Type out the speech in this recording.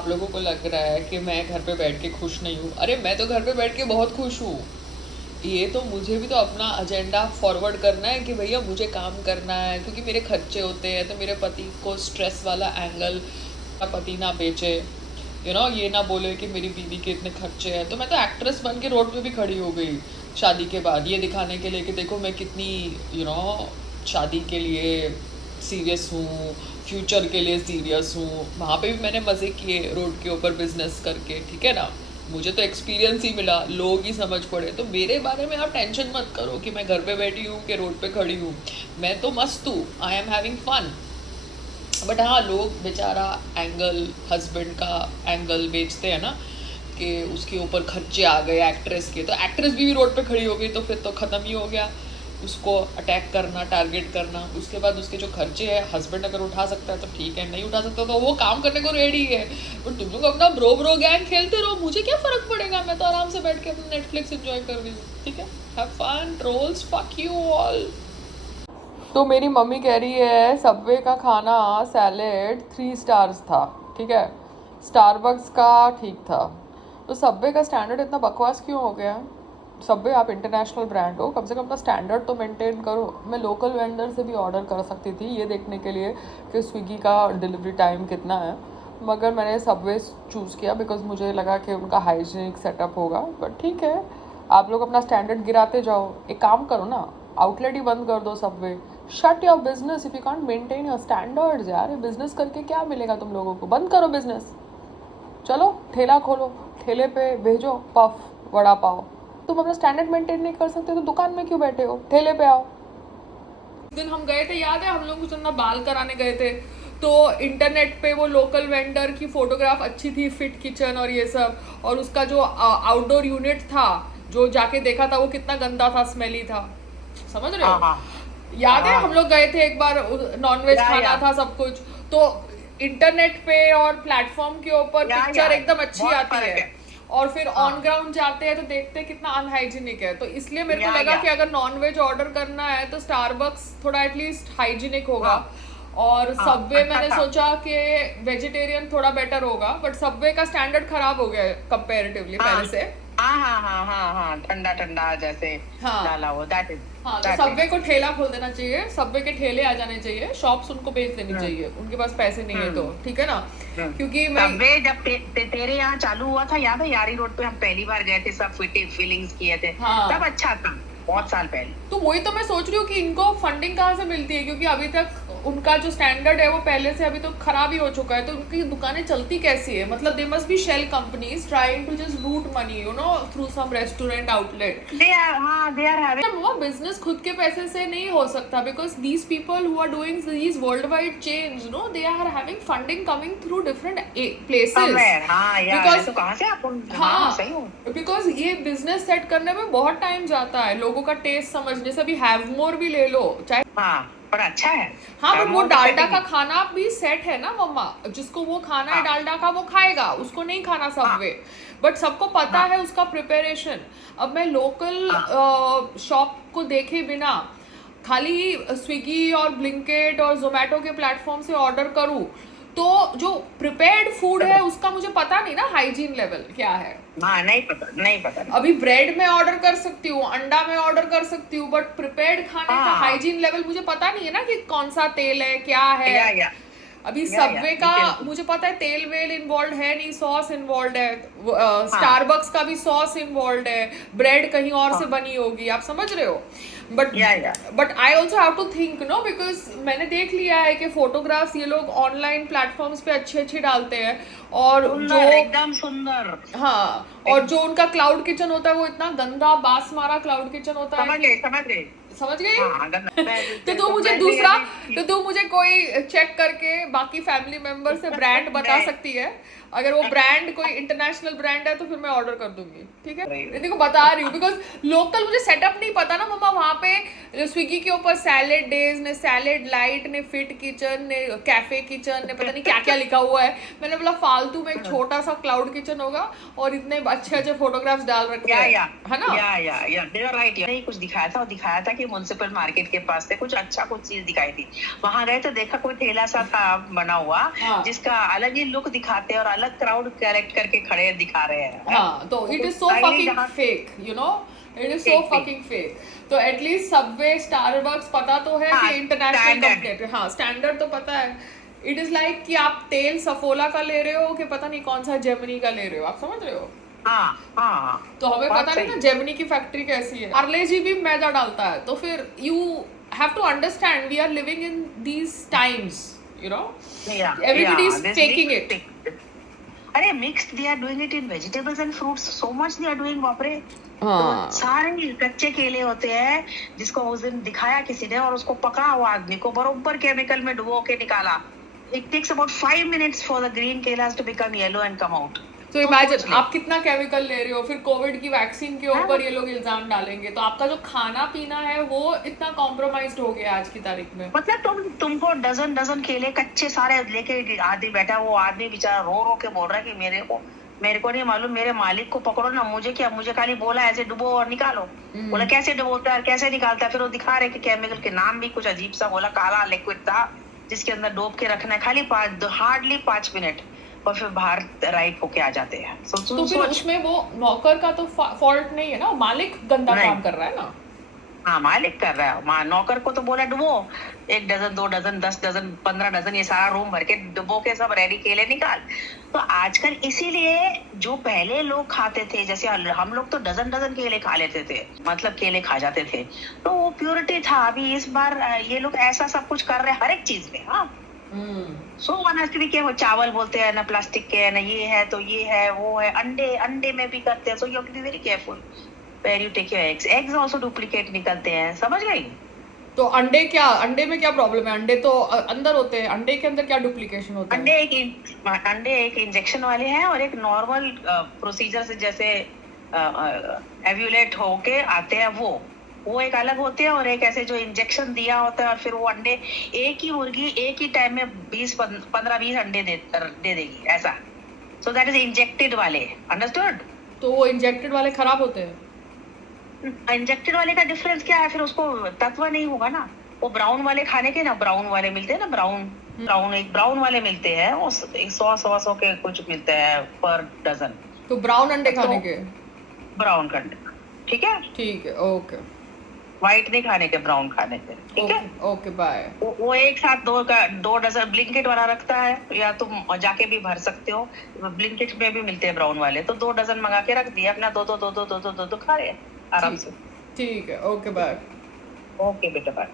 आप लोगों को लग रहा है कि मैं घर पे बैठ के खुश नहीं हूँ। अरे मैं तो घर पे बैठ के बहुत खुश हूँ। ये तो मुझे भी तो अपना एजेंडा फॉरवर्ड करना है कि भैया मुझे काम करना है, क्योंकि मेरे खर्चे होते हैं। तो मेरे पति को स्ट्रेस वाला एंगल पति ना बेचे, ये ना बोले कि मेरी बीवी के इतने खर्चे हैं। तो मैं तो एक्ट्रेस बन के रोड पे भी खड़ी हो गई शादी के बाद, ये दिखाने के लिए कि देखो मैं कितनी शादी के लिए सीरियस हूँ, फ्यूचर के लिए सीरियस हूँ। वहाँ पे भी मैंने मज़े किए रोड के ऊपर बिजनेस करके, ठीक है ना। मुझे तो एक्सपीरियंस ही मिला, लोग ही समझ पड़े। तो मेरे बारे में आप टेंशन मत करो कि मैं घर पे बैठी हूँ कि रोड पे खड़ी हूँ। मैं तो मस्त हूँ, I am having fun. But हाँ, लोग बेचारा एंगल, हस्बैंड का एंगल बेचते हैं ना, कि उसके ऊपर खर्चे आ गए एक्ट्रेस के। तो एक्ट्रेस भी रोड पे खड़ी हो गई तो फिर तो ख़त्म ही हो गया। उसको अटैक करना, टारगेट करना। उसके बाद उसके जो खर्चे हैं, हस्बैंड अगर उठा सकता है तो ठीक है, नहीं उठा सकता तो वो काम करने को रेडी है। बट तुम लोग अपना ब्रो गैंग खेलते रहो, मुझे क्या फ़र्क पड़ेगा। मैं तो आराम से बैठ के अपना नेटफ्लिक्स एंजॉय कर रही हूँ, ठीक है। Have fun, trolls, fuck you all. तो मेरी मम्मी कह रही है सबवे का खाना सैलेड 3 स्टार्स था, ठीक है। स्टारबक्स का ठीक था। तो सबवे का स्टैंडर्ड इतना बकवास क्यों हो गया। सबवे आप इंटरनेशनल ब्रांड हो, कम से कम अपना स्टैंडर्ड तो मेंटेन करो। मैं लोकल वेंडर से भी ऑर्डर कर सकती थी ये देखने के लिए कि स्विगी का डिलीवरी टाइम कितना है, मगर मैंने सबवे चूज़ किया बिकॉज मुझे लगा कि उनका हाइजीनिक सेटअप होगा। बट ठीक है, आप लोग अपना स्टैंडर्ड गिराते जाओ। एक काम करो ना, आउटलेट ही बंद कर दो Subway. Shut your business if you can't maintain your standards. यार बिजनेस करके क्या मिलेगा तुम लोगों को, बंद करो बिजनेस। चलो ठेला खोलो, ठेले पे भेजो पफ वड़ा पाव। तुम अपना स्टैंडर्ड मेंटेन नहीं कर सकते तो दुकान में क्यों बैठे हो, ठेले पे आओ। उस दिन हम गए थे, याद है, हम लोग कुछ अपना बाल कराने गए थे। तो इंटरनेट पे वो लोकल वेंडर की फोटोग्राफ अच्छी थी, फिट किचन और ये सब। और उसका जो आउटडोर यूनिट था, जो जाके देखा था, वो कितना गंदा था, स्मेली था। समझ रहे हो। याद है हम लोग गए थे एक बार, नॉनवेज खाना था सब कुछ। तो इंटरनेट पे और प्लेटफॉर्म के ऊपर पिक्चर एकदम अच्छी आती है, और फिर ऑन ग्राउंड जाते हैं तो देखते हैं कितना अनहाइजीनिक है। तो इसलिए मेरे को लगा कि अगर नॉनवेज ऑर्डर करना है तो स्टारबक्स थोड़ा एटलीस्ट हाइजीनिक होगा। और सबवे मैंने सोचा कि वेजिटेरियन थोड़ा बेटर होगा, बट सबवे का स्टैंडर्ड खराब हो गया है कंपैरेटिवली पहले से। ठंडा ठंडा जैसे डाला हो, दैट इज। हाँ, तो सबवे को ठेला खोल देना चाहिए, सबवे के ठेले आ जाने चाहिए, शॉप्स उनको बेच देनी चाहिए। उनके पास पैसे नहीं है तो, ठीक है ना। क्योंकि मैं सबवे जब तेरे यहाँ चालू हुआ था, याद है, यारी रोड पे हम पहली बार गए थे, सब फीलिंग्स किए थे। हाँ, तब अच्छा था, बहुत साल पहले। तो वही तो मैं सोच रही हूँ कि इनको फंडिंग कहाँ से मिलती है, क्योंकि अभी तक उनका जो स्टैंडर्ड है वो पहले से अभी तो खराब ही हो चुका है। तो उनकी दुकानें चलती कैसी है। मतलब they must be shell companies trying to just route money through some restaurant outlet. They are having वो बिजनेस खुद के पैसे से नहीं हो सकता, because these people who are doing these world wide chains they are having funding coming through different places. Because ये business set करने में बहुत टाइम जाता है, लोगों का टेस्ट समझने से। भी हैवमोर भी ले लो, चाहे पर अच्छा है। हाँ, बट वो डालडा का खाना भी सेट है ना मम्मा, जिसको वो खाना है डालडा का वो खाएगा, उसको नहीं खाना सबवे। बट सबको पता है उसका प्रिपरेशन। अब मैं लोकल शॉप को देखे बिना खाली स्विगी और ब्लिंकिट और जोमेटो के प्लेटफॉर्म से ऑर्डर करूँ तो जो प्रिपेयर्ड फूड है उसका मुझे पता नहीं ना हाइजीन लेवल क्या है। नहीं पता। अभी ब्रेड में ऑर्डर कर सकती हूँ, अंडा में ऑर्डर कर सकती हूँ, बट प्रिपेयर्ड खाने का हाइजीन लेवल मुझे पता नहीं है ना कि कौन सा तेल है, क्या है। अभी सबवे का मुझे पता है तेल वेल इन्वॉल्व है नहीं, सॉस इन्वॉल्व है। स्टारबक्स का भी सॉस इन्वॉल्व है, ब्रेड कहीं और से बनी होगी, आप समझ रहे हो। But I also have to think because मैंने देख लिया है कि फोटोग्राफ्स ये लोग ऑनलाइन प्लेटफॉर्म्स पे अच्छे डालते हैं, और जो एकदम सुंदर। हाँ, और जो उनका क्लाउड किचन होता है वो इतना गंदा बास मारा क्लाउड किचन होता है। समझ गए। तो तू मुझे कोई चेक करके बाकी फैमिली मेंबर से ब्रांड बता सकती है। अगर वो ब्रांड कोई इंटरनेशनल ब्रांड है तो फिर मैं ऑर्डर कर दूंगी, ठीक है। देखो बता रही हूँ, बिकॉज लोकल मुझे सेटअप नहीं पता ना मम्मा। वहाँ पे स्विगी के ऊपर सैलेड डेज ने, सैलेड लाइट ने, फिट किचन ने, कैफे किचन ने, पता नहीं क्या क्या लिखा हुआ है। मैंने बोला फालतू में एक छोटा सा क्लाउड किचन होगा और इतने अच्छे फोटोग्राफ्स डाल रखे हैं, है ना। नहीं कुछ दिखाया था कि म्युनिसिपल मार्केट के पास थे, कुछ अच्छा कुछ चीज दिखाई थी। वहां गए तो देखा कोई ठेला सा था बना हुआ, हाँ जिसका अलग ही लुक दिखाते हैं और अलग क्राउड कलेक्ट करके खड़े दिखा रहे हैं। हाँ, तो इट इज सो Style ही फकिंग जहाँ fake, you know, it is so fake थी। Fucking fake. तो एटलीस्ट सबवे स्टारबक्स पता तो है हाँ, कि इंटरनेशनल standard। कंपनी, हाँ स्टैंडर्ड तो पता है। इट इज लाइक कि आप तेल सफोला का ले रहे हो कि पता नहीं कौन सा जेमिनी का ले रहे हो, आप समझ रहे हो। हाँ हाँ, तो हमें बात पता नहीं सही। ना जेमिनी की फैक्ट्री कैसी है। पार्ले जी भी मैदा डालता है, तो फिर you have to understand we are living in these times, you know, everybody is this faking mixed it. अरे mixed they are doing it in vegetables and fruits, so much they are doing, बाप रे। तो हाँ सारे कच्चे केले होते हैं, जिसको उस दिन दिखाया किसी ने, और उसको पका हुआ आदमी को बरोबर केमिकल में डुबो के निकाला। It takes about 5 minutes for the green केलास to become yellow and come out. तो इमेजिन आप कितना केमिकल ले रहे हो, फिर कोविड की वैक्सीन के हाँ। ऊपर ये लोग इल्जाम डालेंगे, तो आपका जो खाना पीना है वो इतना कॉम्प्रोमाइज्ड हो गया आज की तारीख में। मतलब तुमको डजन डजन केले कच्चे सारे लेके आदमी बैठा, वो आदमी बेचारा रो रो के बोल रहा है कि मेरे को नहीं मालूम, मेरे मालिक को पकड़ो ना, मुझे क्या, मुझे खाली बोला ऐसे डुबो और निकालो। बोला कैसे डुबोता है, कैसे निकालता है, फिर वो दिखा रहे कि केमिकल के नाम भी कुछ अजीब सा बोला, काला लिक्विड था जिसके अंदर डोब के रखना है, खाली हार्डली 5 मिनट, और फिर बाहर राइट होके आ जाते हैं। तो फिर उसमें वो नौकर का तो फॉल्ट नहीं है ना, मालिक गंदा नहीं। काम कर रहा है ना। हाँ, मालिक कर रहा है, नौकर को तो बोला डुबो, 1 डजन 2 डजन 10 डजन 15 डजन ये सारा रूम भर के डुबो के सब रेडी केले निकाल। तो आजकल इसीलिए जो पहले लोग खाते थे, जैसे हम लोग तो डजन डजन केले खा लेते थे, मतलब केले खा जाते थे, तो वो प्योरिटी था। अभी इस बार ये लोग ऐसा सब कुछ कर रहे हैं हर एक चीज में। हाँ, सो अननेसेसरी के वो चावल बोलते हैं ना, प्लास्टिक के ना, ये है तो ये है वो है, अंडे में भी करते हैं। So you have to be very careful where you take your eggs also duplicate निकलते हैं, समझ गई। तो अंडे में क्या प्रॉब्लम है, अंडे तो अंदर होते हैं, अंडे के अंदर क्या डुप्लीकेशन होता है। अंडे एक इंजेक्शन वाले हैं और एक नॉर्मल प्रोसीजर से जैसे एव्यूलेट होके आते हैं, वो एक अलग होते हैं, और एक ऐसे जो इंजेक्शन दिया होता है, और फिर वो अंडे, एक ही मुर्गी एक ही टाइम में 15-20 अंडे दे देगी ऐसा। सो दैट इज इंजेक्टेड वाले, अंडरस्टूड। तो वो इंजेक्टेड वाले खराब होते हैं। इंजेक्टेड वाले का डिफरेंस क्या है, फिर उसको तत्व नहीं होगा ना। वो ब्राउन वाले खाने के ना, ब्राउन वाले मिलते हैं ना, ब्राउन वाले मिलते हैं, वो 100 के कुछ मिलते हैं पर डजन। तो ब्राउन अंडे खाने के, ब्राउन अंडे, ठीक है, ठीक है, ओके। व्हाइट नहीं खाने के, ब्राउन खाने के, ठीक है। Okay bye. वो एक साथ 2 डजन ब्लिंकिट वाला रखता है, या तुम जाके भी भर सकते हो, ब्लिंकिट में भी मिलते हैं ब्राउन वाले, तो 2 डजन मंगा के रख दिए, अपना दो खा रहे आराम से। ठीक है, ओके बाय। ओके बेटा, बाय।